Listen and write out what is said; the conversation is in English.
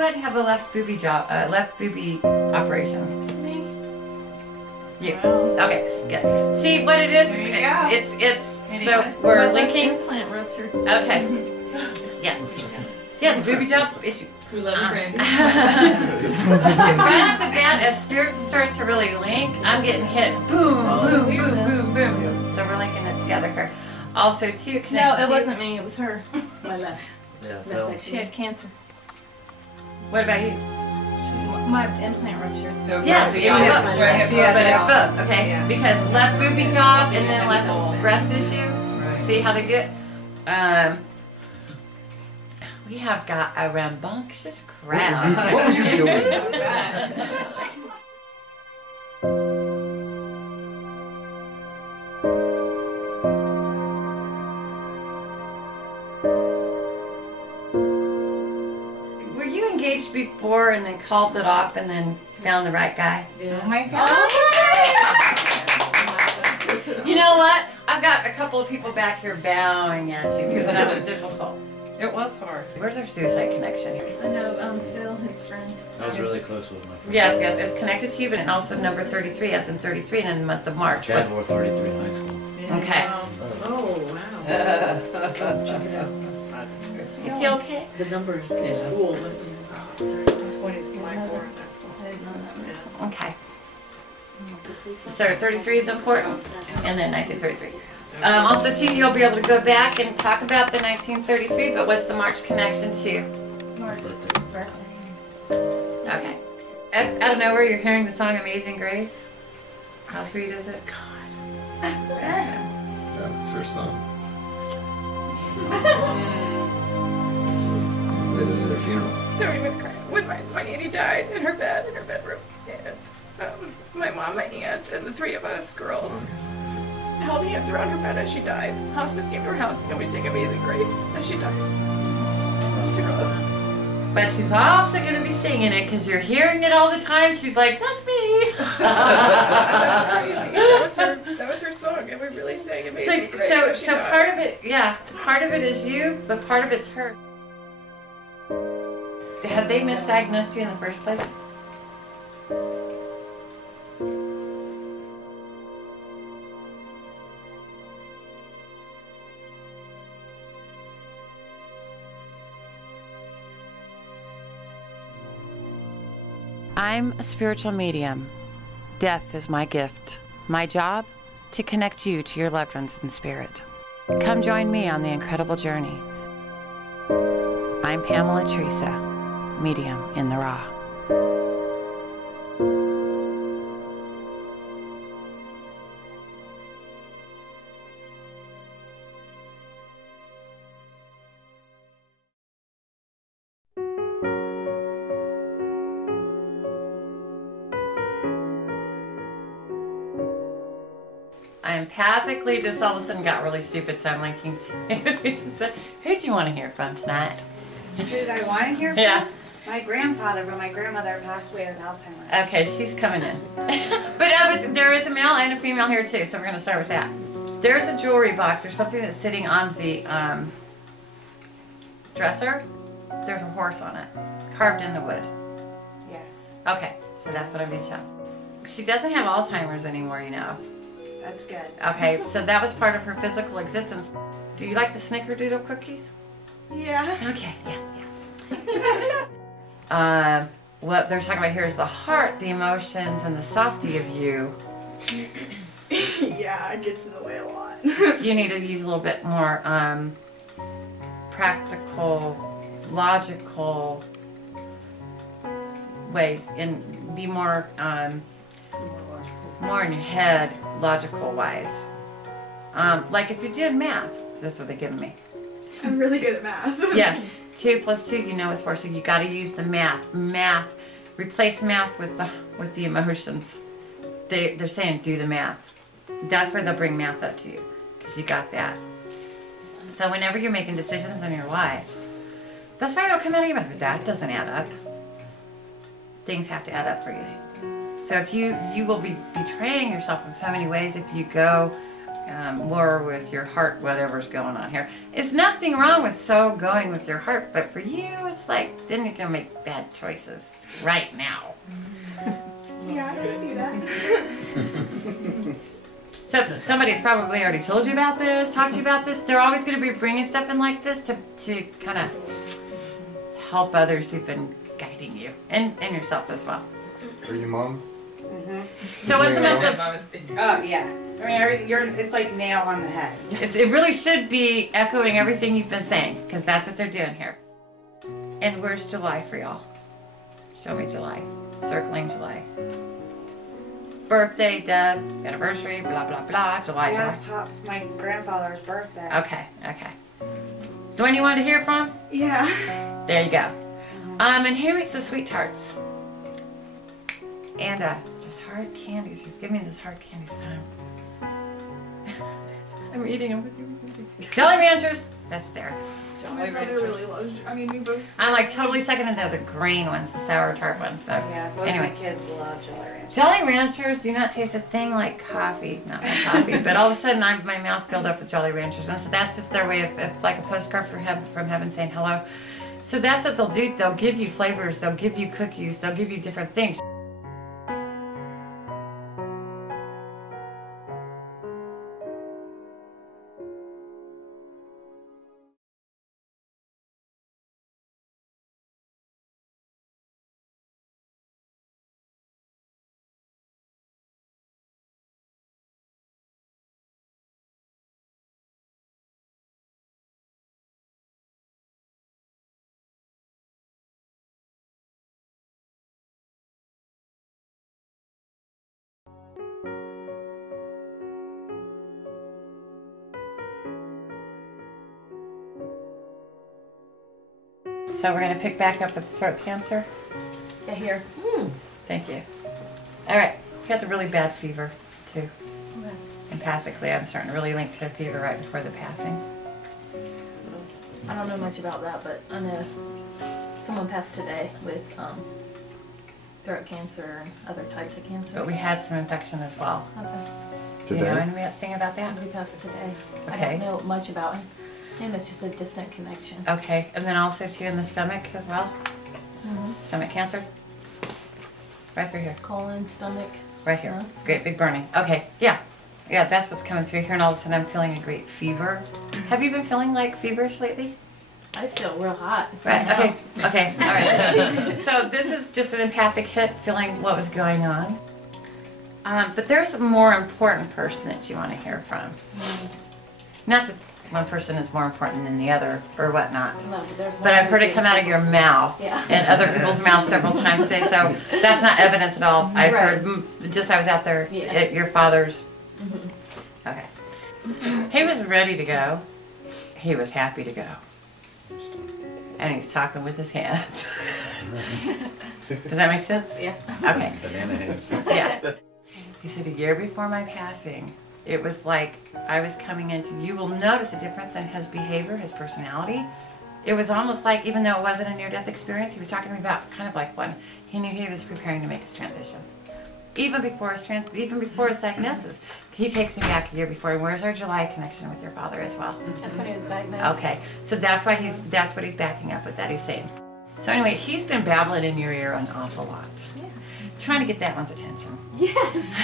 had to have the left boobie operation? Me? You. Okay, good. See what it is? It's so we're linking. Implant rupture. Okay. Yes. Yes, boobie job issue. We love you, Brandy. Right off the bat, as spirit starts to really link, I'm getting hit. Boom, boom, boom, boom, boom. So we're linking it together here. Also, too, no, it wasn't me. It was her. My left. Yeah, She had cancer. What about you? My implant rupture. So yes, it's both. But it's both, okay? Yeah. Because left boobie job and then left breast issue. Right. See how they do it? We have got a rambunctious crowd. What were you doing? Were you engaged before and then called it off and then found the right guy? Yeah. Oh my God. You know what? I've got a couple of people back here bowing at you because that was difficult. It was hard. Where's our suicide connection here? I know Phil, his friend. I was really close with my friend. Yes, yes, it's connected to you, but also number 33, as in 33 in the month of March. Chad wore 33 in high school. Okay. Oh, wow. Is he okay? The number in school. Okay. So 33 is important, and then 1933. Also, too, you'll be able to go back and talk about the 1933, but what's the March connection to? March birthday. Okay. Out of nowhere, you're hearing the song Amazing Grace. How sweet is it? God. That was her song. Played it at her funeral. So we would cry when my auntie died in her bed, in her bedroom. And my mom, my aunt, and the three of us girls held hands around her bed as she died. Hospice came to her house and we sang Amazing Grace as she died. She took her last breath. But she's also going to be singing it because you're hearing it all the time. She's like, that's me. That's crazy. That was her song, and we really sang Amazing Grace. So part of it, yeah, part of it is you, but part of it's her. Have they misdiagnosed you in the first place? I'm a spiritual medium. Death is my gift. My job? To connect you to your loved ones in spirit. Come join me on the incredible journey. I'm Pamela Theresa, medium in the raw. I empathically just all of a sudden got really stupid, so I'm linking to who do you want to hear from tonight? Who did I want to hear from? Yeah. My grandfather, but my grandmother passed away with Alzheimer's. Okay, she's coming in. But there is a male and a female here too, so we're going to start with that. There's a jewelry box or something that's sitting on the dresser. There's a horse on it, carved in the wood. Yes. Okay, so that's what I'm going to show. She doesn't have Alzheimer's anymore, you know. That's good. Okay, so that was part of her physical existence. Do you like the snickerdoodle cookies? Yeah. Okay, yeah. What they're talking about here is the heart, the emotions, and the softy of you. Yeah, it gets in the way a lot. You need to use a little bit more practical, logical ways and be more more in your head, logical wise. Like if you did math, this is what they're giving me. I'm really good at math. Yes, 2 + 2 you know is 4, so you got to use the math. Math, replace math with the emotions. They're saying do the math. That's where they'll bring math up to you, because you got that. So whenever you're making decisions in your life, that's why it'll come out of your mouth. That doesn't add up. Things have to add up for you. So if you will be betraying yourself in so many ways if you go more with your heart, whatever's going on here. It's nothing wrong with so going with your heart, but for you, it's like, then you're gonna make bad choices right now. Yeah, I can see that. So somebody's probably already told you about this, talked to you about this. They're always gonna be bringing stuff in like this to kind of help others who've been guiding you, and yourself as well. Are you mom? So what's about the... Oh yeah. I mean, it's like nail on the head. It really should be echoing everything you've been saying, because that's what they're doing here. And where's July for y'all? Show me July. Circling July. Birthday, death, anniversary, blah, blah, blah. July, Yeah, July. Pop's my grandfather's birthday. Okay, okay. The one you wanted to hear from? Yeah. There you go. And here is the sweet tarts. And just hard candies. He's giving me this hard candies. I'm eating them with you. Jolly Ranchers. That's what they are. My brother really loves. I mean, we both. I'm like totally second they're the green ones, the sour tart ones. So Yeah, both anyway. my kids love Jolly Ranchers. Jolly Ranchers do not taste a thing like coffee. Not my coffee, but all of a sudden my mouth filled up with Jolly Ranchers, and so that's just their way of like a postcard from heaven saying hello. So that's what they'll do. They'll give you flavors. They'll give you cookies. They'll give you different things. So we're going to pick back up with throat cancer. Yeah, here. Thank you. All right. You got the really bad fever, too. Yes. Empathically, I'm starting to really link to a fever right before the passing. I don't know much about that, but I know someone passed today with throat cancer and other types of cancer. But we had some infection as well. Okay. Do you know Today? anything about that? Somebody passed today. I Okay. don't know much about him. It's just a distant connection. Okay. And then also, too, in the stomach as well? Stomach cancer? Right through here. Colon, stomach. Right here. Yeah. Great big burning. Okay. Yeah. Yeah, that's what's coming through here, and all of a sudden I'm feeling a great fever. Have you been feeling like feverish lately? I feel real hot. Right, now. okay, okay, all right. So this is just an empathic hit, feeling what was going on. But there's a more important person that you want to hear from. Not that one person is more important than the other, or whatnot. No, there's But I've heard it come out of your mouth Yeah. and other people's mouths several times today, so that's not evidence at all. I've Right. heard, just I was out there Yeah. at your father's. Okay. He was ready to go. He was happy to go. And he's talking with his hands. Does that make sense? Yeah. Okay. Banana hands. Yeah. He said, a year before my passing, it was like I was coming into, you will notice a difference in his behavior, his personality. It was almost like, even though it wasn't a near-death experience, he was talking to me about kind of like one. He knew he was preparing to make his transition. Even before his diagnosis. He takes me back a year before. And where's our July connection with your father as well? That's when he was diagnosed. Okay, so that's what he's backing up with that. He's saying. So anyway, he's been babbling in your ear an awful lot. Yeah. Trying to get that one's attention. Yes.